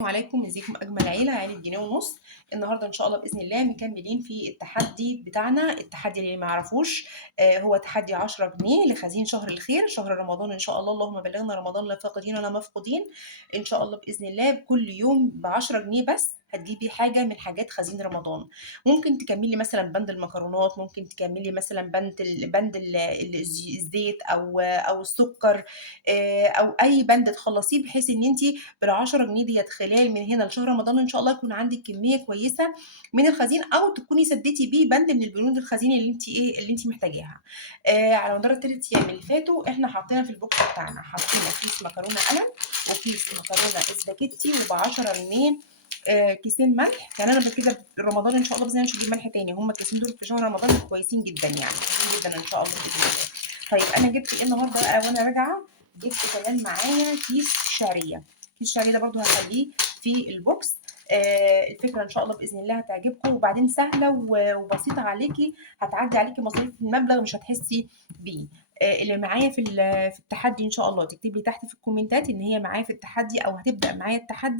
السلام عليكم، ازيكم اجمل عيله جنيه ونص. النهارده ان شاء الله باذن الله مكملين في التحدي بتاعنا. التحدي اللي ما يعرفوش هو تحدي 10 جنيه لخزين شهر الخير، شهر رمضان ان شاء الله. اللهم بلغنا رمضان لا فاقدين ولا مفقودين. ان شاء الله باذن الله كل يوم ب 10 جنيه بس هتجيبي حاجه من حاجات خزين رمضان. ممكن تكملي مثلا بند المكرونات، ممكن تكملي مثلا الزيت او السكر، او اي بند تخلصيه، بحيث ان انت بال10 جنيه ديّة خلال من هنا لشهر رمضان إن شاء الله يكون عندِك كمية كويسة من الخزين، أو تكوني سدّيتِ بيه بند من البنود الخزين اللي أنتِ محتاجاها. على مدار ال3 أيام اللي فاتوا إحنا حطينا في البوكس بتاعنا، حطينا كيس مكرونة قلم، وكيس مكرونة اسباجيتي، وب10 جنيه كيسين ملح. يعني أنا كده رمضان إن شاء الله بإذن الله مش هاجيب ملح تاني، هم الكيسين دول في شهر رمضان كويسين جدًا يعني، حلوين جدًا إن شاء الله بإذن الله. طيب أنا جِبت إيه النهارده بقى وأنا راجعة؟ جِبت كمان معايا كيس شعرية. كيس الشعرية ده برضه هاخلّيه في البوكس. الفكرة إن شاء الله بإذن الله هتعجبكم، وبعدين سهلة وبسيطة عليكِ، هتعدّي عليكِ مصاريف المبلغ مش هتحسّي بيه. اللي معايا في التحدي إن شاء الله تكتب لي تحت في الكومنتات إن هي معايا في التحدي أو هتبدأ معايا التحدي.